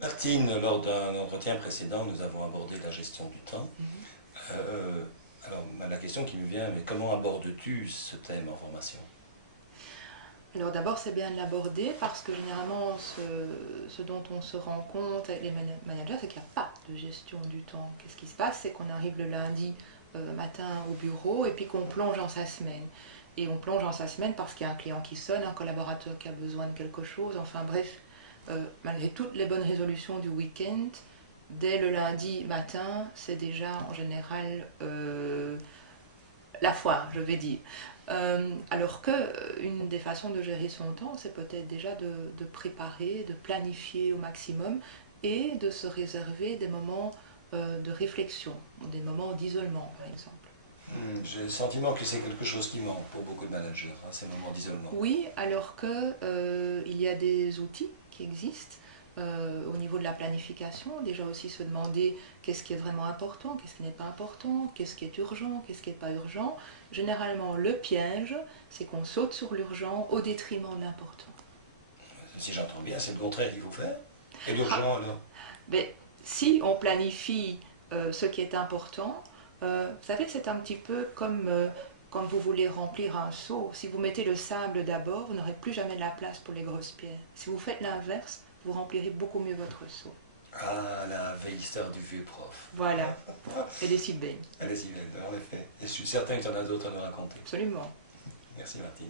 Martine, lors d'un entretien précédent, nous avons abordé la gestion du temps. Euh, alors, la question qui me vient, mais comment abordes-tu ce thème en formation? Alors d'abord, c'est bien de l'aborder parce que généralement, ce dont on se rend compte avec les managers, c'est qu'il n'y a pas de gestion du temps. Qu'est-ce qui se passe? C'est qu'on arrive le lundi matin au bureau et puis qu'on plonge dans sa semaine. Et on plonge dans sa semaine parce qu'il y a un client qui sonne, un collaborateur qui a besoin de quelque chose, enfin bref, malgré toutes les bonnes résolutions du week-end, dès le lundi matin, c'est déjà en général la foire, je vais dire. Alors que une des façons de gérer son temps, c'est peut-être déjà de préparer, de planifier au maximum et de se réserver des moments de réflexion, des moments d'isolement par exemple. J'ai le sentiment que c'est quelque chose qui manque pour beaucoup de managers, hein, ces moments d'isolement. Oui, alors que il y a des outils qui existent au niveau de la planification, déjà aussi se demander qu'est-ce qui est vraiment important, qu'est-ce qui n'est pas important, qu'est-ce qui est urgent, qu'est-ce qui n'est pas urgent. Généralement, le piège, c'est qu'on saute sur l'urgent au détriment de l'important. Si j'entends bien, c'est le contraire qu'il faut faire. Et Ah, l'urgent alors? mais si on planifie ce qui est important, vous savez, c'est un petit peu comme quand vous voulez remplir un seau. Si vous mettez le sable d'abord, vous n'aurez plus jamais de la place pour les grosses pierres. Si vous faites l'inverse, vous remplirez beaucoup mieux votre seau. Ah, la vieille histoire du vieux prof. Voilà, et des si belles. Elle est si belle, en effet. Et je suis certain que tu en as d'autres à nous raconter. Absolument. Merci Martine.